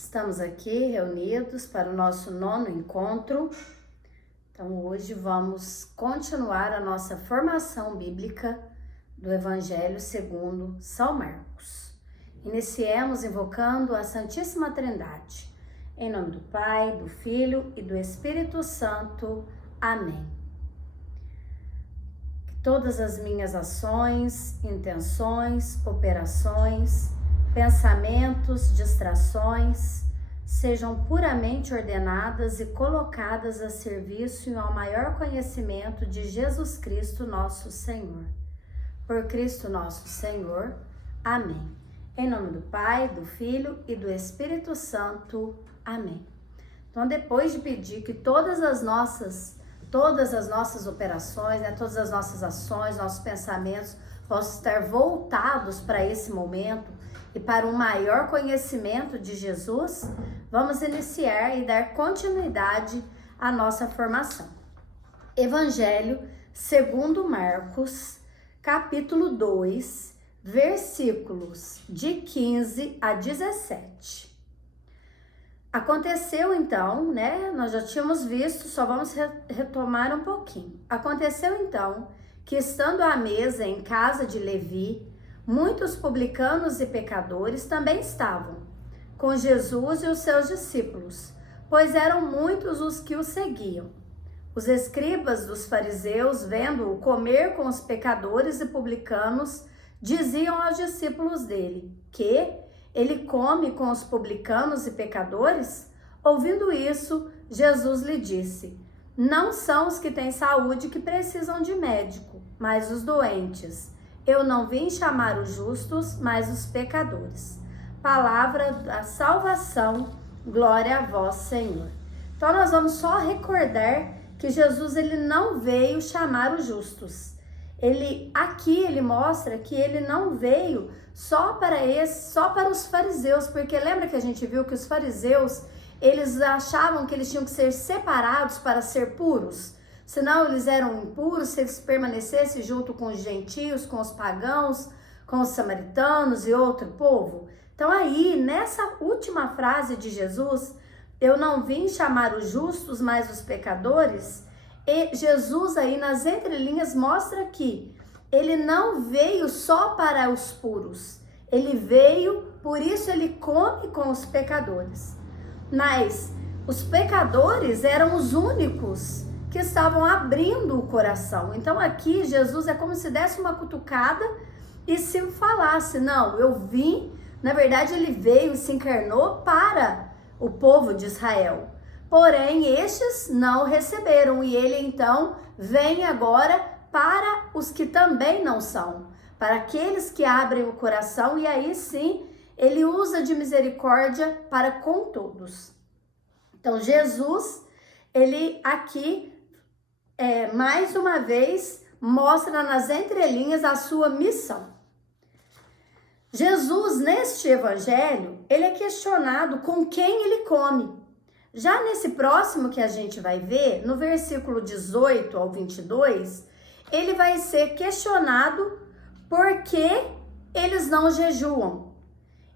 Estamos aqui reunidos para o nosso 9º encontro. Então, hoje vamos continuar a nossa formação bíblica do Evangelho segundo São Marcos. Iniciemos invocando a Santíssima Trindade. Em nome do Pai, do Filho e do Espírito Santo. Amém. Que todas as minhas ações, intenções, operações, pensamentos, distrações, sejam puramente ordenadas e colocadas a serviço e ao maior conhecimento de Jesus Cristo, nosso Senhor. Por Cristo nosso Senhor. Amém. Em nome do Pai, do Filho e do Espírito Santo. Amém. Então, depois de pedir que todas as nossas operações, todas as nossas ações, nossos pensamentos possam estar voltados para esse momento, e para um maior conhecimento de Jesus, vamos iniciar e dar continuidade à nossa formação. Evangelho segundo Marcos, capítulo 2, versículos de 15 a 17. Aconteceu então, nós já tínhamos visto, só vamos retomar um pouquinho. Aconteceu então que, estando à mesa em casa de Levi, muitos publicanos e pecadores também estavam com Jesus e os seus discípulos, pois eram muitos os que o seguiam. Os escribas dos fariseus, vendo-o comer com os pecadores e publicanos, diziam aos discípulos dele: que ele come com os publicanos e pecadores? Ouvindo isso, Jesus lhe disse: não são os que têm saúde que precisam de médico, mas os doentes. Eu não vim chamar os justos, mas os pecadores. Palavra da salvação, glória a vós, Senhor. Então, nós vamos só recordar que Jesus ele não veio chamar os justos. Ele mostra que ele não veio só para os fariseus, porque lembra que a gente viu que os fariseus, eles achavam que eles tinham que ser separados para ser puros? Senão eles eram impuros se eles permanecessem junto com os gentios, com os pagãos, com os samaritanos e outro povo. Então aí, nessa última frase de Jesus, eu não vim chamar os justos, mas os pecadores, e Jesus aí nas entrelinhas mostra que ele não veio só para os puros. Ele veio, por isso ele come com os pecadores. Mas os pecadores eram os únicos que estavam abrindo o coração. Então aqui Jesus é como se desse uma cutucada e se falasse: não, eu vim, na verdade ele veio e se encarnou para o povo de Israel. Porém, estes não receberam, e ele então vem agora para os que também não são, para aqueles que abrem o coração, e aí sim ele usa de misericórdia para com todos. Então Jesus, ele aqui mais uma vez mostra nas entrelinhas a sua missão. Jesus, neste evangelho, ele é questionado com quem ele come. Já nesse próximo que a gente vai ver, no versículo 18 ao 22, ele vai ser questionado por que eles não jejuam.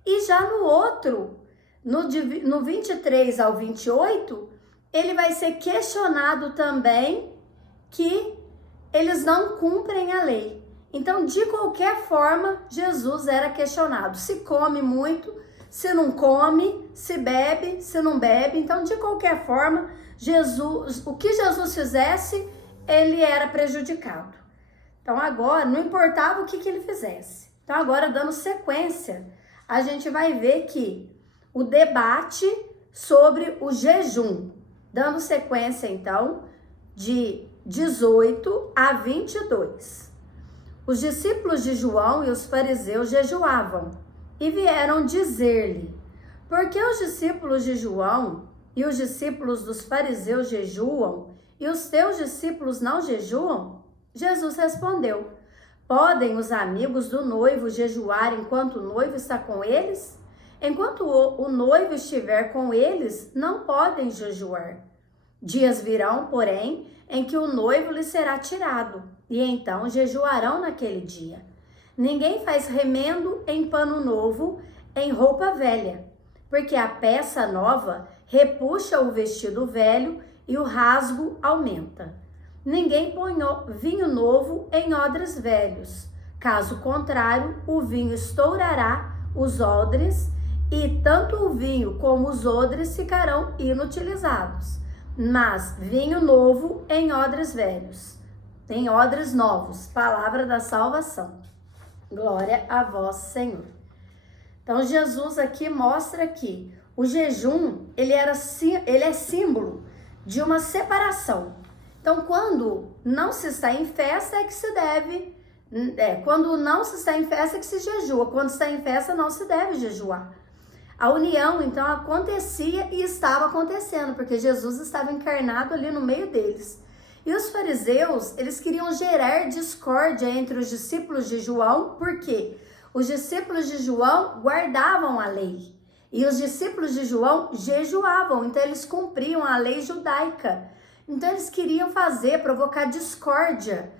E já no outro, no 23 ao 28, ele vai ser questionado também que eles não cumprem a lei. Então, de qualquer forma, Jesus era questionado. Se come muito, se não come, se bebe, se não bebe. Então, de qualquer forma, o que Jesus fizesse, ele era prejudicado. Então, agora, não importava o que ele fizesse. Então, agora, dando sequência, a gente vai ver que o debate sobre o jejum, dando sequência, então, de 18 a 22. Os discípulos de João e os fariseus jejuavam e vieram dizer-lhe: por que os discípulos de João e os discípulos dos fariseus jejuam e os teus discípulos não jejuam? Jesus respondeu: podem os amigos do noivo jejuar enquanto o noivo está com eles? Enquanto o noivo estiver com eles, não podem jejuar. Dias virão, porém, em que o noivo lhe será tirado, e então jejuarão naquele dia. Ninguém faz remendo em pano novo, em roupa velha, porque a peça nova repuxa o vestido velho e o rasgo aumenta. Ninguém põe vinho novo em odres velhos. Caso contrário, o vinho estourará os odres e tanto o vinho como os odres ficarão inutilizados. Mas vinho novo em odres velhos, em odres novos. Palavra da salvação. Glória a vós, Senhor. Então, Jesus aqui mostra que o jejum, ele é símbolo de uma separação. Então, quando não se está em festa é que se deve, quando não se está em festa é que se jejua, quando está em festa não se deve jejuar. A união, então, acontecia e estava acontecendo, porque Jesus estava encarnado ali no meio deles. E os fariseus, eles queriam gerar discórdia entre os discípulos de João, porque os discípulos de João guardavam a lei. E os discípulos de João jejuavam, então eles cumpriam a lei judaica. Então eles queriam provocar discórdia,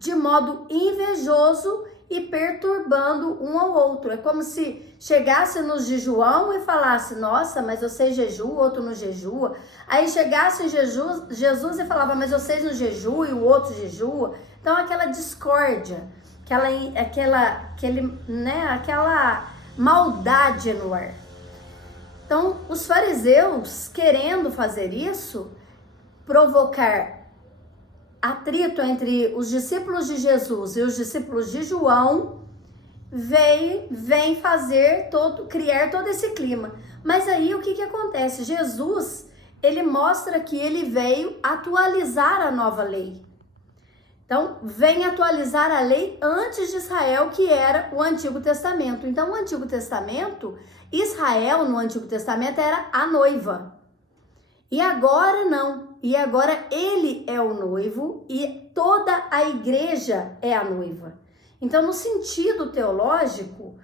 de modo invejoso e perturbando um ao outro. É como se chegasse nos de João e falasse, nossa, mas você jejua, o outro não jejua. Aí chegasse Jesus e falava, mas vocês não jejuam e o outro jejua. Então aquela discórdia, aquela maldade no ar. Então os fariseus, querendo fazer isso, provocar atrito entre os discípulos de Jesus e os discípulos de João, vem criar todo esse clima. Mas aí o que acontece? Jesus, ele mostra que ele veio atualizar a nova lei. Então, vem atualizar a lei antes de Israel, que era o Antigo Testamento. Então, o Antigo Testamento, Israel no Antigo Testamento era a noiva. E agora não. E agora ele é o noivo e toda a igreja é a noiva. Então, no sentido teológico,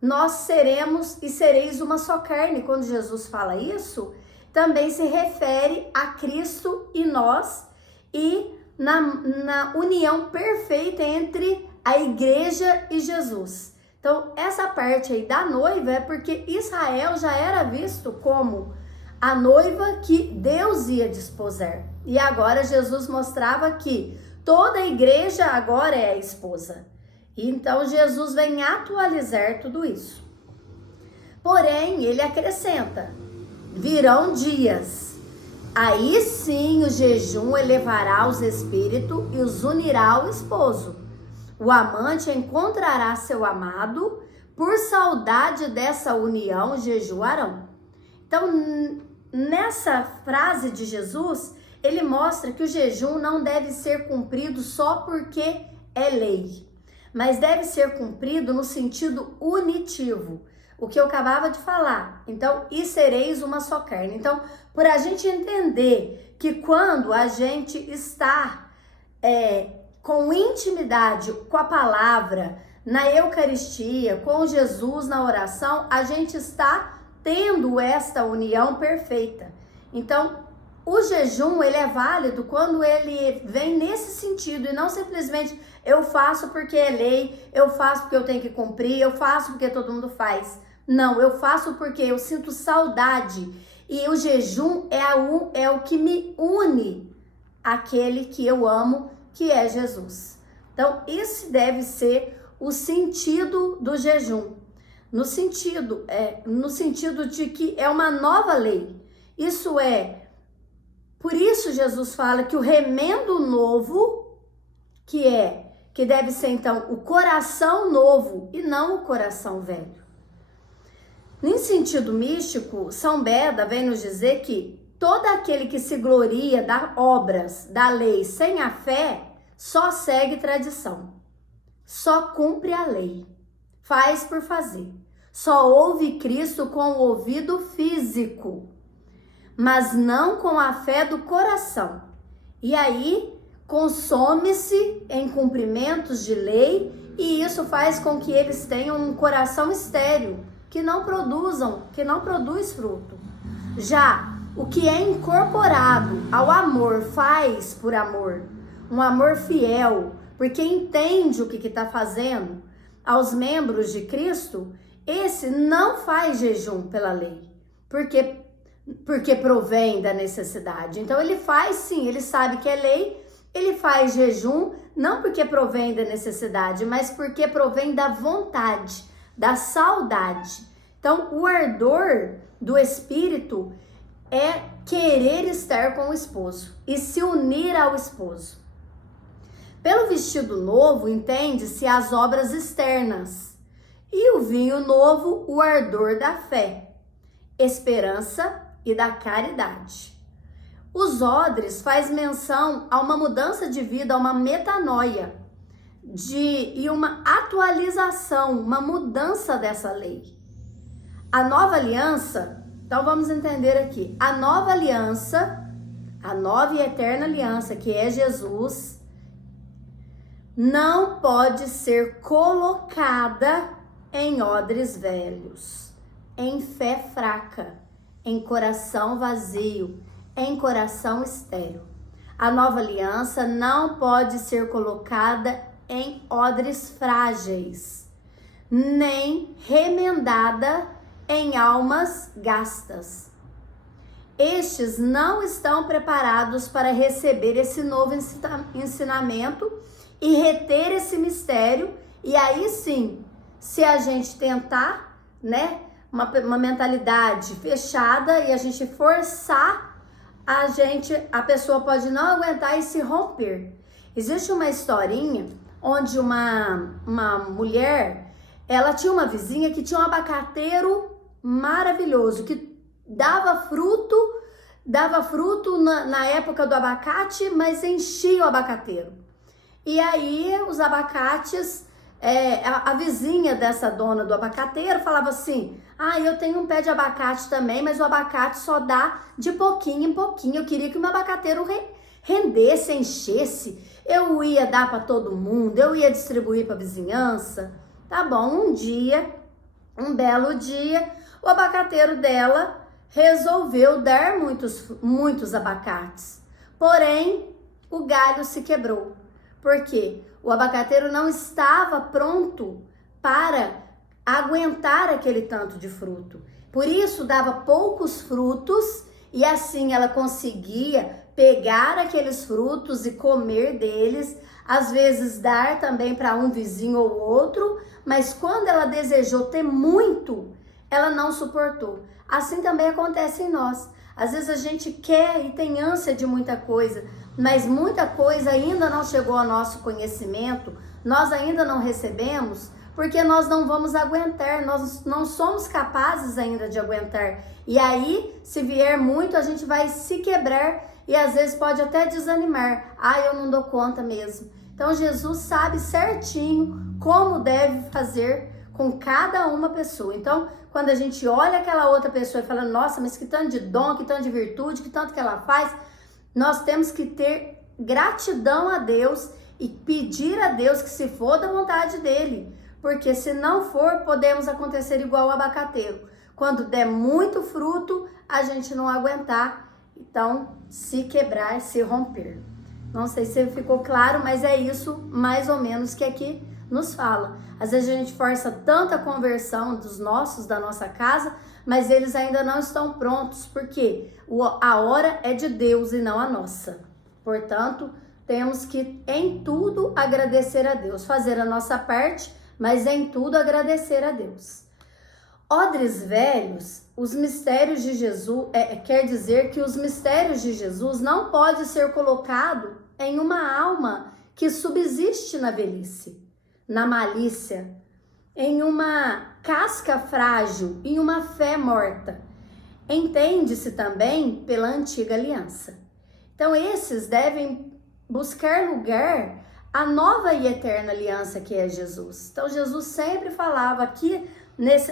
nós seremos e sereis uma só carne. Quando Jesus fala isso, também se refere a Cristo e nós e na união perfeita entre a igreja e Jesus. Então, essa parte aí da noiva é porque Israel já era visto como a noiva que Deus ia desposar. E agora Jesus mostrava que toda a igreja agora é a esposa. E então Jesus vem atualizar tudo isso. Porém, ele acrescenta, virão dias, aí sim o jejum elevará os espíritos e os unirá ao esposo. O amante encontrará seu amado, por saudade dessa união jejuarão. Então, nessa frase de Jesus, ele mostra que o jejum não deve ser cumprido só porque é lei, mas deve ser cumprido no sentido unitivo, o que eu acabava de falar. Então, e sereis uma só carne. Então, por a gente entender que quando a gente está com intimidade com a palavra, na Eucaristia, com Jesus na oração, a gente está tendo esta união perfeita. Então, o jejum, ele é válido quando ele vem nesse sentido e não simplesmente eu faço porque é lei, eu faço porque eu tenho que cumprir, eu faço porque todo mundo faz. Não, eu faço porque eu sinto saudade e o jejum é o que me une àquele que eu amo, que é Jesus. Então, esse deve ser o sentido do jejum. No sentido de que é uma nova lei. Por isso Jesus fala que o remendo novo, que deve ser então o coração novo e não o coração velho. Em sentido místico, São Beda vem nos dizer que todo aquele que se gloria das obras da lei sem a fé, só segue tradição, só cumpre a lei, faz por fazer. Só ouve Cristo com o ouvido físico, mas não com a fé do coração. E aí, consome-se em cumprimentos de lei e isso faz com que eles tenham um coração estéril, que não produz fruto. Já o que é incorporado ao amor faz por amor, um amor fiel, porque entende o que está fazendo aos membros de Cristo, esse não faz jejum pela lei, porque provém da necessidade. Então ele faz sim, ele sabe que é lei, ele faz jejum, não porque provém da necessidade, mas porque provém da vontade, da saudade. Então o ardor do espírito é querer estar com o esposo e se unir ao esposo. Pelo vestido novo, entende-se as obras externas, e o vinho novo, o ardor da fé, esperança e da caridade. Os odres faz menção a uma mudança de vida, a uma metanoia, e uma atualização, uma mudança dessa lei. A nova aliança, então vamos entender aqui, a nova aliança, a nova e eterna aliança, que é Jesus, não pode ser colocada em odres velhos, em fé fraca, em coração vazio, em coração estéril. A nova aliança não pode ser colocada em odres frágeis, nem remendada em almas gastas. Estes não estão preparados para receber esse novo ensinamento e reter esse mistério, e aí sim, se a gente tentar, né, uma mentalidade fechada e a gente forçar, a pessoa pode não aguentar e se romper. Existe uma historinha onde uma mulher, ela tinha uma vizinha que tinha um abacateiro maravilhoso, que dava fruto na época do abacate, mas enchia o abacateiro. E aí os abacates, a vizinha dessa dona do abacateiro falava assim: eu tenho um pé de abacate também, mas o abacate só dá de pouquinho em pouquinho. Eu queria que o meu abacateiro rendesse, enchesse. Eu ia dar para todo mundo, eu ia distribuir para a vizinhança. Tá bom, um belo dia, o abacateiro dela resolveu dar muitos abacates. Porém, o galho se quebrou. Por quê? O abacateiro não estava pronto para aguentar aquele tanto de fruto. Por isso, dava poucos frutos e assim ela conseguia pegar aqueles frutos e comer deles, às vezes dar também para um vizinho ou outro, mas quando ela desejou ter muito, ela não suportou. Assim também acontece em nós. Às vezes a gente quer e tem ânsia de muita coisa, mas muita coisa ainda não chegou ao nosso conhecimento, nós ainda não recebemos, porque nós não vamos aguentar, nós não somos capazes ainda de aguentar. E aí, se vier muito, a gente vai se quebrar e às vezes pode até desanimar. Eu não dou conta mesmo. Então Jesus sabe certinho como deve fazer com cada uma pessoa. Então, quando a gente olha aquela outra pessoa e fala: nossa, mas que tanto de dom, que tanto de virtude, que tanto que ela faz, nós temos que ter gratidão a Deus e pedir a Deus que se for da vontade dele. Porque se não for, podemos acontecer igual o abacateiro. Quando der muito fruto, a gente não aguentar, então se quebrar, se romper. Não sei se ficou claro, mas é isso mais ou menos que aqui nos fala. Às vezes a gente força tanta conversão da nossa casa, mas eles ainda não estão prontos, porque a hora é de Deus e não a nossa. Portanto, temos que em tudo agradecer a Deus, fazer a nossa parte, mas em tudo agradecer a Deus. Odres velhos, os mistérios de Jesus, quer dizer que os mistérios de Jesus não pode ser colocado em uma alma que subsiste na velhice, na malícia, em uma casca frágil, em uma fé morta. Entende-se também pela antiga aliança. Então esses devem buscar lugar a nova e eterna aliança que é Jesus. Então Jesus sempre falava aqui,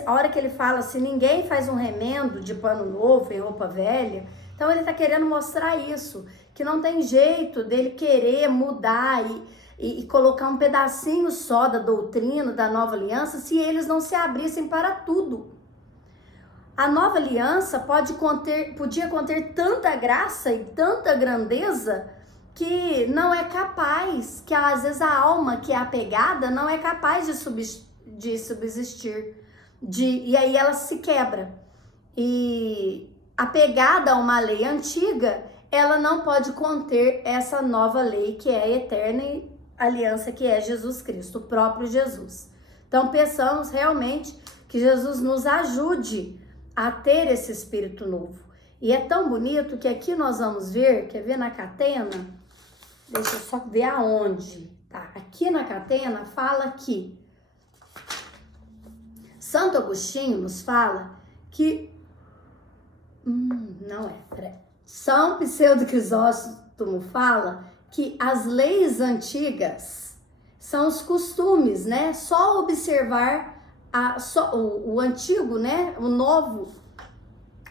a hora que ele fala assim: ninguém faz um remendo de pano novo em roupa velha. Então ele está querendo mostrar isso, que não tem jeito dele querer mudar e colocar um pedacinho só da doutrina da nova aliança se eles não se abrissem para tudo. A nova aliança podia conter tanta graça e tanta grandeza que não é capaz, que às vezes a alma que é apegada não é capaz de subsistir, e aí ela se quebra. e apegada a uma lei antiga, ela não pode conter essa nova lei que é a eterna aliança, que é Jesus Cristo, o próprio Jesus. Então peçamos realmente que Jesus nos ajude a ter esse espírito novo. E é tão bonito que aqui nós vamos ver, quer ver na catena? Deixa eu só ver aonde, tá? Aqui na catena fala que Santo Agostinho nos fala que não é, peraí. São Pseudo Crisóstomo fala que as leis antigas são os costumes, né? Só observar o antigo, né? O novo,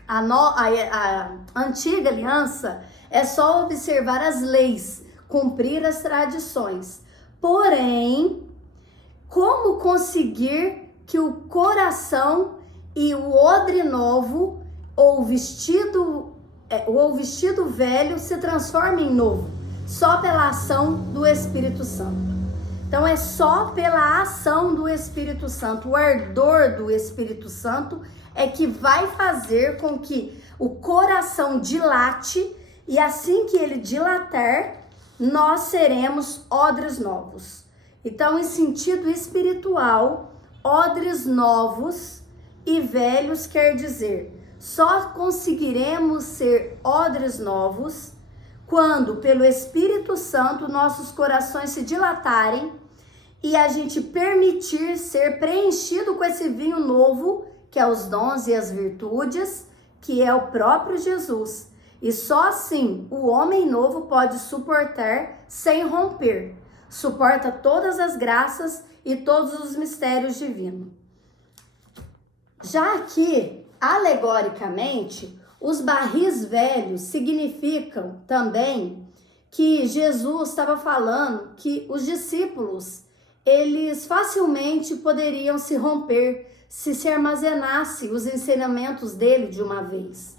a antiga aliança é só observar as leis, cumprir as tradições. Porém, como conseguir que o coração e o odre novo ou vestido velho se transforme em novo? Só pela ação do Espírito Santo. Então é só pela ação do Espírito Santo, o ardor do Espírito Santo é que vai fazer com que o coração dilate, e assim que ele dilatar, nós seremos odres novos. Então, em sentido espiritual, odres novos e velhos quer dizer, só conseguiremos ser odres novos quando, pelo Espírito Santo, nossos corações se dilatarem e a gente permitir ser preenchido com esse vinho novo, que é os dons e as virtudes, que é o próprio Jesus. E só assim o homem novo pode suportar sem romper. Suporta todas as graças e todos os mistérios divinos. Já aqui, alegoricamente, os barris velhos significam também que Jesus estava falando que os discípulos, eles facilmente poderiam se romper se armazenasse os ensinamentos dele de uma vez.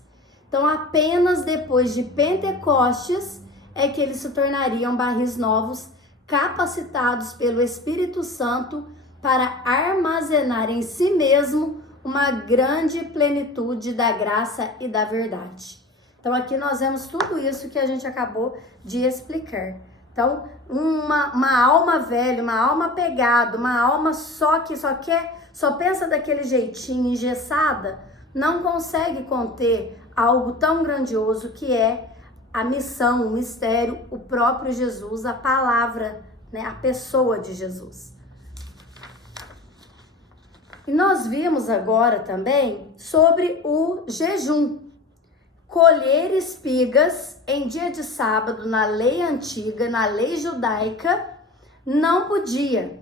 Então, apenas depois de Pentecostes é que eles se tornariam barris novos, capacitados pelo Espírito Santo para armazenar em si mesmo uma grande plenitude da graça e da verdade. Então, aqui nós vemos tudo isso que a gente acabou de explicar. Então, uma alma velha, uma alma pegada, uma alma só pensa daquele jeitinho, engessada, não consegue conter algo tão grandioso que é a missão, o mistério, o próprio Jesus, a palavra, né, a pessoa de Jesus. E nós vimos agora também sobre o jejum. Colher espigas em dia de sábado, na lei antiga, na lei judaica, não podia.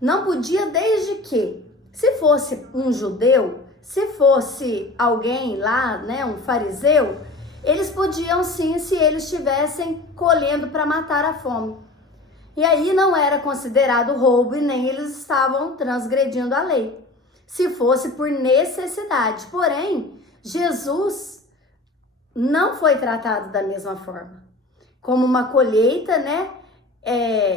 Não podia desde que, se fosse um judeu, se fosse alguém lá, né, um fariseu, eles podiam sim, se eles estivessem colhendo para matar a fome. E aí não era considerado roubo e nem eles estavam transgredindo a lei, se fosse por necessidade. Porém, Jesus não foi tratado da mesma forma. Como uma colheita, né?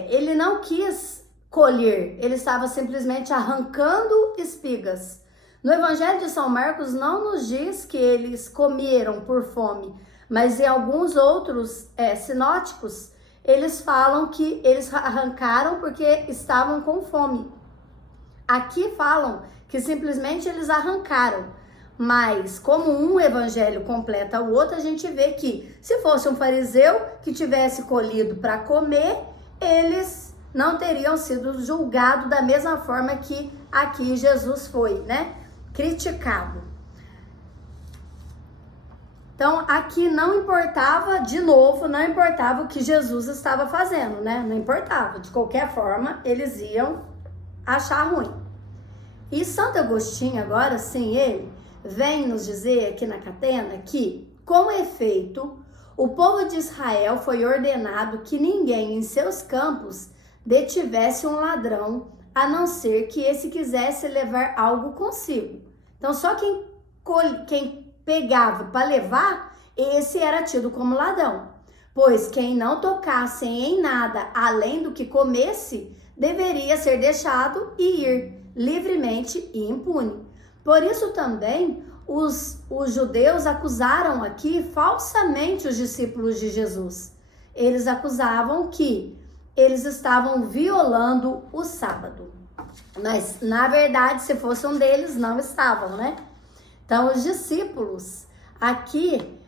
Ele não quis colher, ele estava simplesmente arrancando espigas. No Evangelho de São Marcos não nos diz que eles comeram por fome, mas em alguns outros sinóticos, eles falam que eles arrancaram porque estavam com fome. Aqui falam que simplesmente eles arrancaram. Mas como um evangelho completa o outro, a gente vê que se fosse um fariseu que tivesse colhido para comer, eles não teriam sido julgados da mesma forma que aqui Jesus foi, né? Criticado. Então aqui não importava, de novo, não importava o que Jesus estava fazendo, né? Não importava, de qualquer forma eles iam achar ruim. E Santo Agostinho agora, sim, ele vem nos dizer aqui na catena que, com efeito, o povo de Israel foi ordenado que ninguém em seus campos detivesse um ladrão, a não ser que esse quisesse levar algo consigo. Então, só quem pegava para levar, esse era tido como ladrão. Pois quem não tocasse em nada além do que comesse, deveria ser deixado e ir livremente e impune. Por isso também, os judeus acusaram aqui falsamente os discípulos de Jesus. Eles acusavam que eles estavam violando o sábado. Mas, na verdade, se fosse um deles, não estavam, né? Então, os discípulos aqui,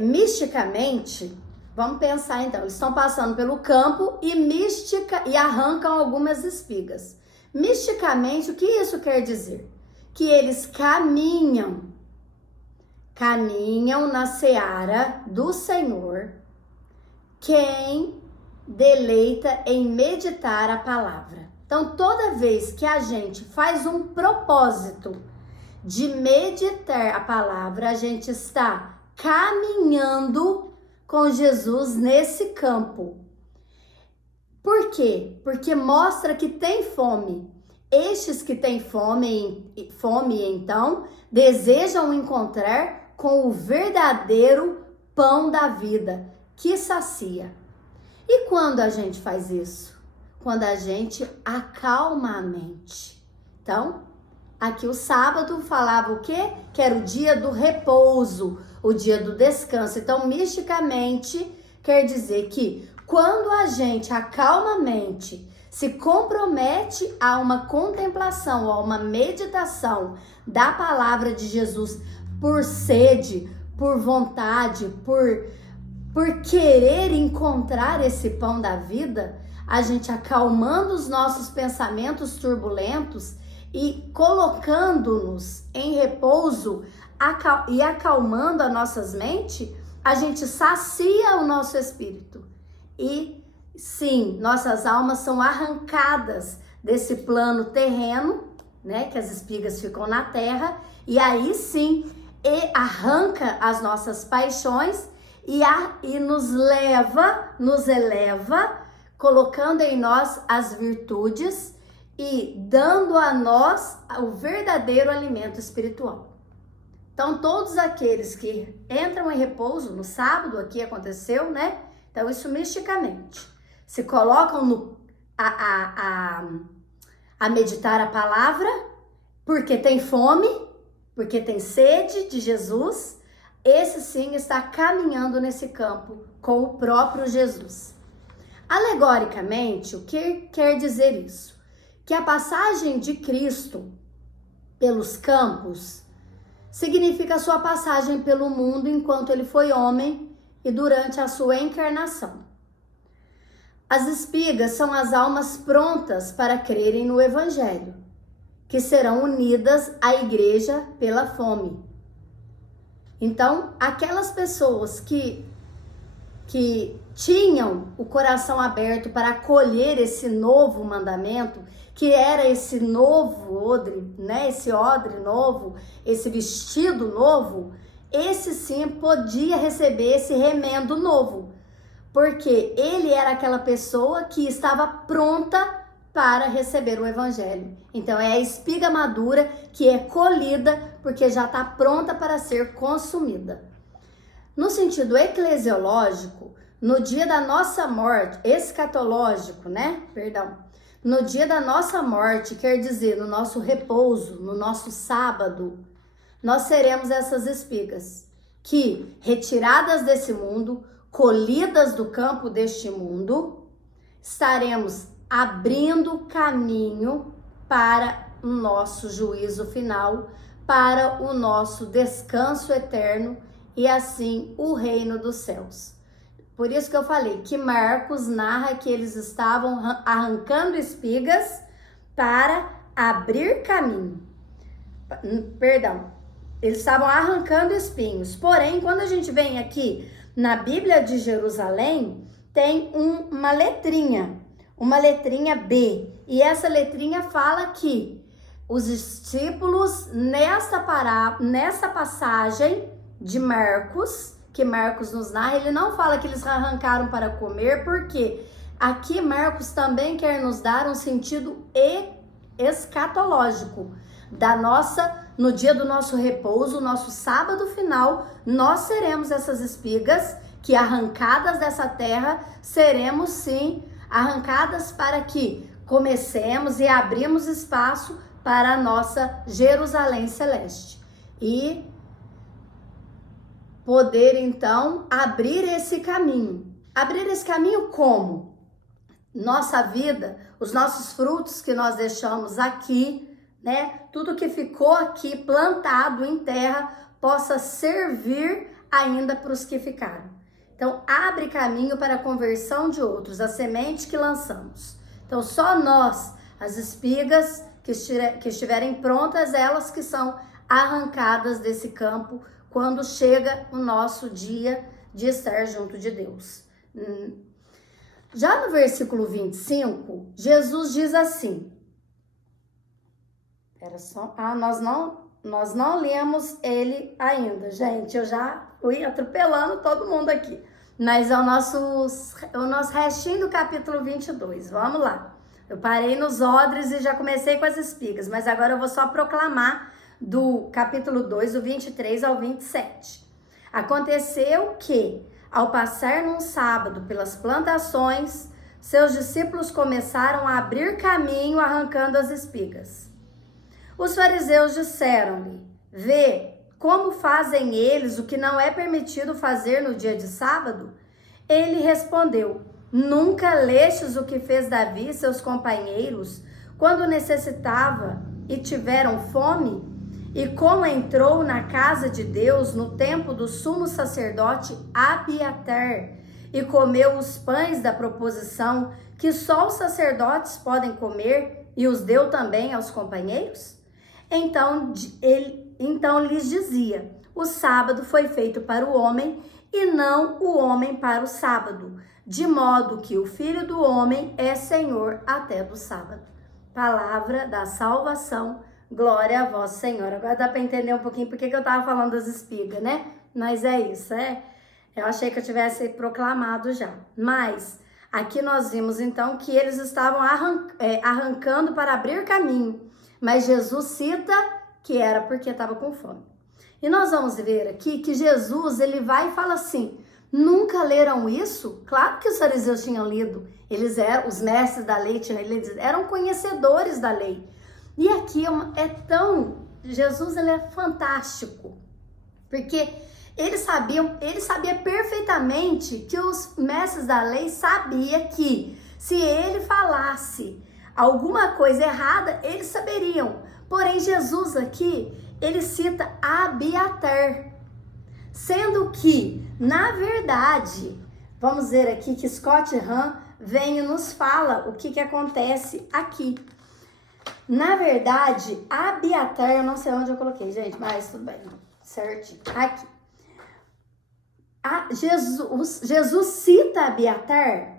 misticamente, vamos pensar então, eles estão passando pelo campo e arrancam algumas espigas. Misticamente, o que isso quer dizer? Que eles caminham na seara do Senhor, quem deleita em meditar a palavra. Então, toda vez que a gente faz um propósito de meditar a palavra, a gente está caminhando com Jesus nesse campo. Por quê? Porque mostra que tem fome. Estes que têm fome, então, desejam encontrar com o verdadeiro pão da vida, que sacia. E quando a gente faz isso? Quando a gente acalma a mente. Então, aqui o sábado falava o quê? Que era o dia do repouso, o dia do descanso. Então, misticamente, quer dizer que quando a gente acalma a mente, se compromete a uma contemplação, a uma meditação da palavra de Jesus por sede, por vontade, por querer encontrar esse pão da vida, a gente acalmando os nossos pensamentos turbulentos e colocando-nos em repouso e acalmando as nossas mentes, a gente sacia o nosso espírito. E sim, nossas almas são arrancadas desse plano terreno, né, que as espigas ficam na terra, e aí sim, arranca as nossas paixões e nos eleva, colocando em nós as virtudes e dando a nós o verdadeiro alimento espiritual. Então, todos aqueles que entram em repouso no sábado, aqui aconteceu, né? Então, isso misticamente. Se colocam a meditar a palavra, porque tem fome, porque tem sede de Jesus, esse sim está caminhando nesse campo com o próprio Jesus. Alegoricamente, o que quer dizer isso? Que a passagem de Cristo pelos campos significa a sua passagem pelo mundo enquanto ele foi homem e durante a sua encarnação. As espigas são as almas prontas para crerem no Evangelho, que serão unidas à igreja pela fome. Então, aquelas pessoas que tinham o coração aberto para acolher esse novo mandamento, que era esse novo odre, né? Esse odre novo, esse vestido novo, esse sim podia receber esse remendo novo, porque ele era aquela pessoa que estava pronta para receber o evangelho. Então é a espiga madura que é colhida porque já está pronta para ser consumida. No sentido eclesiológico, no dia da nossa morte, escatológico, né? No dia da nossa morte, quer dizer, no nosso repouso, no nosso sábado, nós seremos essas espigas que, retiradas desse mundo, colhidas do campo deste mundo, estaremos abrindo caminho para o nosso juízo final, para o nosso descanso eterno e assim o reino dos céus. Por isso que eu falei que Marcos narra que eles estavam arrancando espigas para abrir caminho. Eles estavam arrancando espinhos. Porém, quando a gente vem aqui na Bíblia de Jerusalém, tem uma letrinha B. E essa letrinha fala que os discípulos, nessa passagem de Marcos, que Marcos nos narra, ele não fala que eles arrancaram para comer, porque aqui Marcos também quer nos dar um sentido escatológico no dia do nosso repouso, nosso sábado final, nós seremos essas espigas que, arrancadas dessa terra, seremos sim arrancadas para que comecemos e abrimos espaço para a nossa Jerusalém celeste. e poder então abrir esse caminho. Abrir esse caminho como? Nossa vida, os nossos frutos que nós deixamos aqui, né? Tudo que ficou aqui plantado em terra possa servir ainda para os que ficaram. Então, abre caminho para a conversão de outros, a semente que lançamos. Então, só nós, as espigas que estiverem prontas, elas que são arrancadas desse campo quando chega o nosso dia de estar junto de Deus. Já no versículo 25, Jesus diz assim, nós não lemos ele ainda, gente, eu já fui atropelando todo mundo aqui, mas é o nosso restinho do capítulo 22, vamos lá. Eu parei nos odres e já comecei com as espigas, mas agora eu vou só proclamar do capítulo 2, do 23 ao 27. Aconteceu que, ao passar num sábado pelas plantações, seus discípulos começaram a abrir caminho arrancando as espigas. Os fariseus disseram-lhe, vê como fazem eles o que não é permitido fazer no dia de sábado? Ele respondeu, nunca lestes o que fez Davi e seus companheiros quando necessitava e tiveram fome? E como entrou na casa de Deus no tempo do sumo sacerdote Abiatar e comeu os pães da proposição que só os sacerdotes podem comer e os deu também aos companheiros? Então lhes dizia, o sábado foi feito para o homem e não o homem para o sábado, de modo que o Filho do Homem é Senhor até do sábado. Palavra da salvação, glória a vós, Senhor. Agora dá para entender um pouquinho porque que eu estava falando das espigas, né? Mas é isso, eu achei que eu tivesse proclamado já. Mas aqui nós vimos então que eles estavam arrancando para abrir caminho. Mas Jesus cita que era porque estava com fome. E nós vamos ver aqui que Jesus, ele vai e fala assim, nunca leram isso? Claro que os fariseus tinham lido, eles eram, os mestres da lei, eles eram conhecedores da lei. E aqui Jesus ele é fantástico, porque ele sabia perfeitamente que os mestres da lei sabiam que se ele falasse alguma coisa errada, eles saberiam. Porém, Jesus aqui, ele cita Abiatar, sendo que, na verdade, vamos ver aqui que Scott Hahn vem e nos fala o que acontece aqui. Na verdade, Abiatar, eu não sei onde eu coloquei, gente, mas tudo bem, certinho, aqui. Jesus cita Abiatar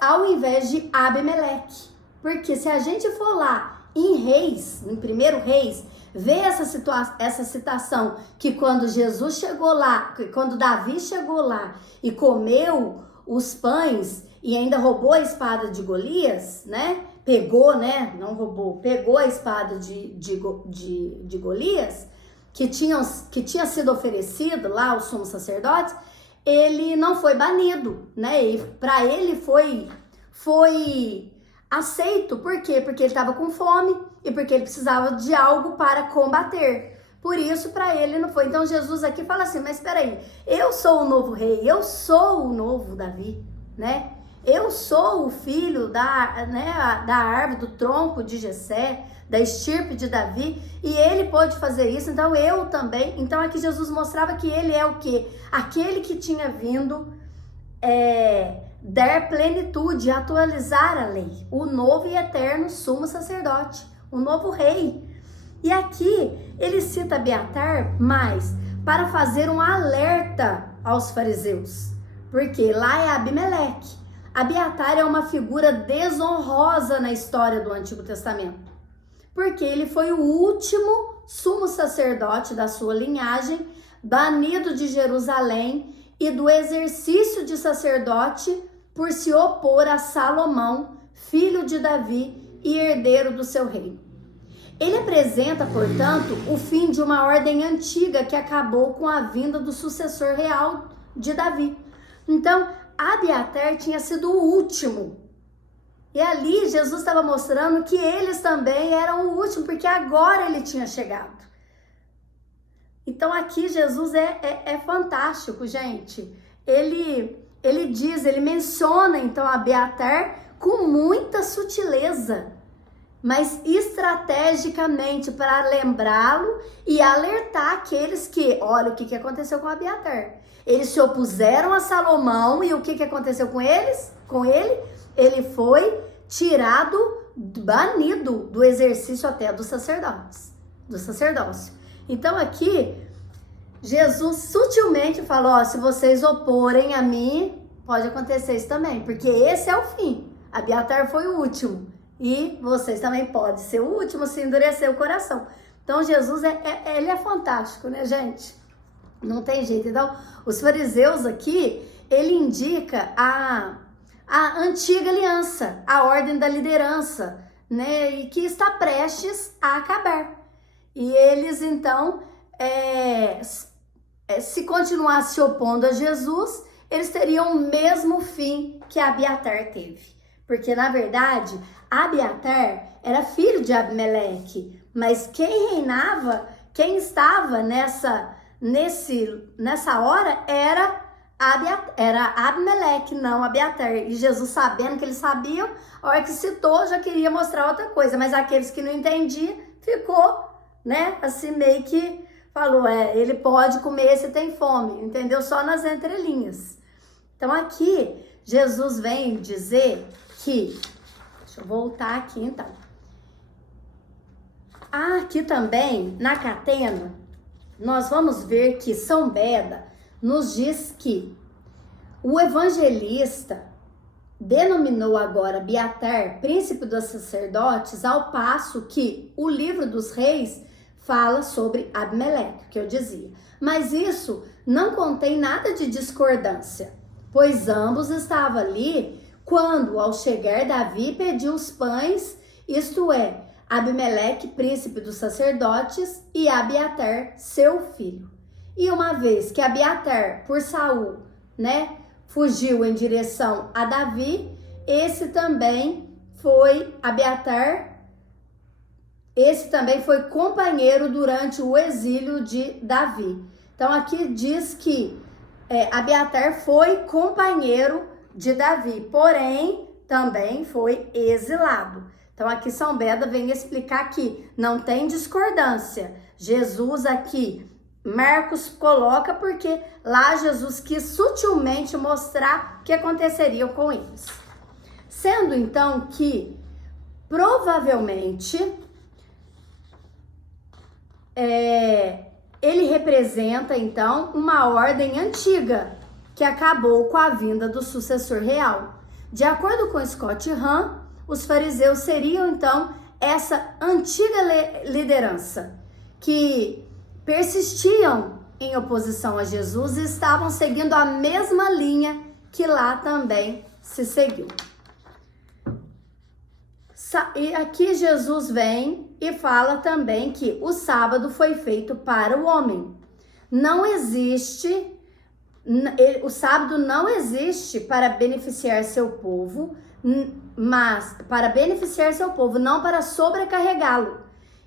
ao invés de Abimeleque. Porque se a gente for lá em Reis, em 1 Reis, ver essa citação que quando Jesus chegou lá, que quando Davi chegou lá e comeu os pães e ainda roubou a espada de Golias, né? Pegou, né? Não roubou, pegou a espada de Golias, que tinha sido oferecido lá aos sumos sacerdotes, ele não foi banido, né? E para ele foi aceito. Por quê? Porque ele estava com fome e porque ele precisava de algo para combater. Por isso, para ele não foi. Então, Jesus aqui fala assim, mas espera aí, eu sou o novo rei, eu sou o novo Davi, né? Eu sou o filho da árvore, do tronco de Jessé, da estirpe de Davi, e ele pôde fazer isso, então eu também. Então aqui Jesus mostrava que ele é o quê? Aquele que tinha vindo dar plenitude, atualizar a lei, o novo e eterno sumo sacerdote, o novo rei. E aqui ele cita Abiatar, mas para fazer um alerta aos fariseus, porque lá é Abimeleque. Abiatar é uma figura desonrosa na história do Antigo Testamento, porque ele foi o último sumo sacerdote da sua linhagem, banido de Jerusalém e do exercício de sacerdote por se opor a Salomão, filho de Davi e herdeiro do seu reino. Ele apresenta, portanto, o fim de uma ordem antiga que acabou com a vinda do sucessor real de Davi. Então, Abiatar tinha sido o último. E ali Jesus estava mostrando que eles também eram o último, porque agora ele tinha chegado. Então aqui Jesus é fantástico, gente. Ele diz, ele menciona então Abiatar com muita sutileza, mas estrategicamente para lembrá-lo e alertar aqueles que, olha o que aconteceu com Abiatar. Eles se opuseram a Salomão e o que aconteceu com eles? Com ele? Ele foi tirado, banido do exercício até dos sacerdotes, do sacerdócio. Então aqui, Jesus sutilmente falou, ó, se vocês oporem a mim, pode acontecer isso também, porque esse é o fim. Abiatar foi o último e vocês também podem ser o último se endurecer o coração. Então Jesus, ele é fantástico, né, gente? Não tem jeito. Então, os fariseus aqui, ele indica a antiga aliança, a ordem da liderança, né, e que está prestes a acabar. E eles, então, se continuasse se opondo a Jesus, eles teriam o mesmo fim que Abiatar teve. Porque, na verdade, Abiatar era filho de Abimeleque, mas quem reinava, quem estava nessa hora era Abimeleque, não Abiatar. E Jesus, sabendo que eles sabiam, a hora que citou, já queria mostrar outra coisa, mas aqueles que não entendiam, ficou, né, assim meio que falou, ele pode comer se tem fome, entendeu? Só nas entrelinhas. Então aqui, Jesus vem dizer que, deixa eu voltar aqui então. Aqui também, na catena, nós vamos ver que São Beda nos diz que o evangelista denominou agora Abiatar príncipe dos sacerdotes, ao passo que o livro dos reis fala sobre Abimeleque, que eu dizia. Mas isso não contém nada de discordância, pois ambos estavam ali quando, ao chegar, Davi pediu os pães, isto é, Abimeleque, príncipe dos sacerdotes, e Abiatar, seu filho. E uma vez que Abiatar, por Saul, né, fugiu em direção a Davi, esse também foi companheiro durante o exílio de Davi. Então aqui diz que Abiatar foi companheiro de Davi, porém também foi exilado. Então aqui São Beda vem explicar que não tem discordância. Jesus aqui, Marcos coloca porque lá Jesus quis sutilmente mostrar o que aconteceria com eles. Sendo então que provavelmente ele representa então uma ordem antiga que acabou com a vinda do sucessor real. De acordo com Scott Hahn, os fariseus seriam então essa antiga liderança que persistiam em oposição a Jesus e estavam seguindo a mesma linha que lá também se seguiu. E aqui Jesus vem e fala também que o sábado foi feito para o homem. O sábado não existe para beneficiar seu povo, mas para beneficiar seu povo, não para sobrecarregá-lo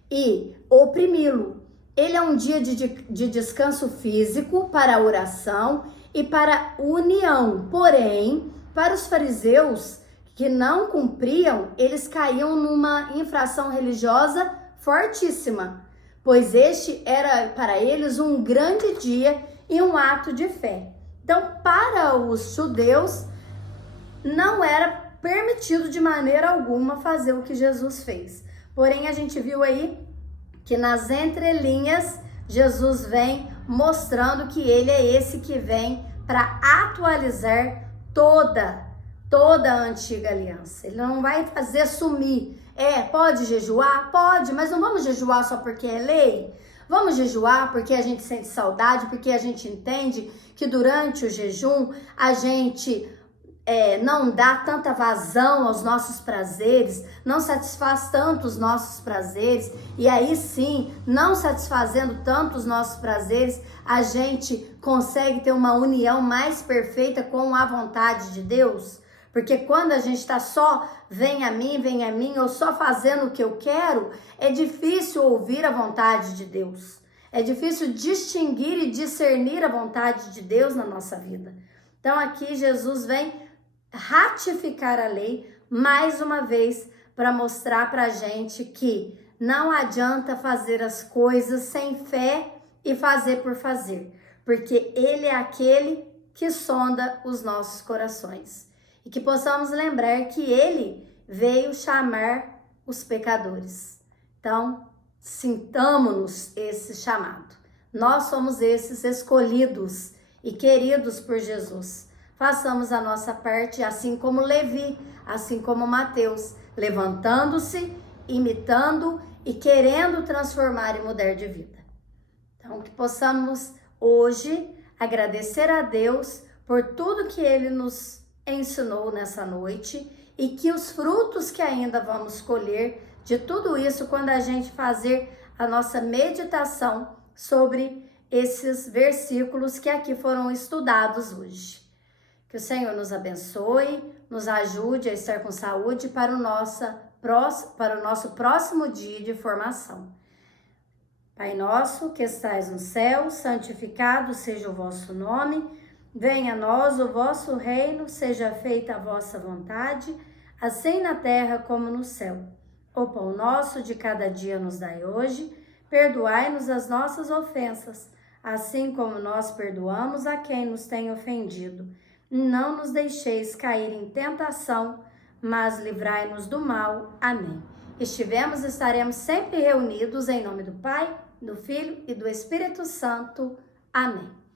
e oprimi-lo. Ele é um dia de descanso físico para a oração e para a união. Porém, para os fariseus que não cumpriam, eles caíam numa infração religiosa fortíssima, pois este era para eles um grande dia e um ato de fé. Então, para os judeus, não era permitido de maneira alguma fazer o que Jesus fez. Porém, a gente viu aí que nas entrelinhas, Jesus vem mostrando que ele é esse que vem para atualizar toda a antiga aliança. Ele não vai fazer sumir. Pode jejuar? Pode, mas não vamos jejuar só porque é lei. Vamos jejuar porque a gente sente saudade, porque a gente entende que durante o jejum a gente não dá tanta vazão aos nossos prazeres, não satisfaz tanto os nossos prazeres, e aí sim, não satisfazendo tanto os nossos prazeres, a gente consegue ter uma união mais perfeita com a vontade de Deus. Porque quando a gente está só vem a mim, ou só fazendo o que eu quero, é difícil ouvir a vontade de Deus. É difícil distinguir e discernir a vontade de Deus na nossa vida. Então aqui Jesus vem ratificar a lei mais uma vez para mostrar para a gente que não adianta fazer as coisas sem fé e fazer por fazer, porque Ele é aquele que sonda os nossos corações. E que possamos lembrar que Ele veio chamar os pecadores. Então, sintamos-nos esse chamado. Nós somos esses escolhidos e queridos por Jesus. Façamos a nossa parte, assim como Levi, assim como Mateus, levantando-se, imitando e querendo transformar e mudar de vida. Então, que possamos hoje agradecer a Deus por tudo que Ele nos ensinou nessa noite e que os frutos que ainda vamos colher de tudo isso quando a gente fazer a nossa meditação sobre esses versículos que aqui foram estudados hoje. Que o Senhor nos abençoe, nos ajude a estar com saúde para o nosso próximo dia de formação. Pai nosso que estais no céu, santificado seja o vosso nome, venha a nós o vosso reino, seja feita a vossa vontade, assim na terra como no céu. O pão nosso de cada dia nos dai hoje, perdoai-nos as nossas ofensas, assim como nós perdoamos a quem nos tem ofendido. Não nos deixeis cair em tentação, mas livrai-nos do mal. Amém. Estaremos sempre reunidos em nome do Pai, do Filho e do Espírito Santo. Amém.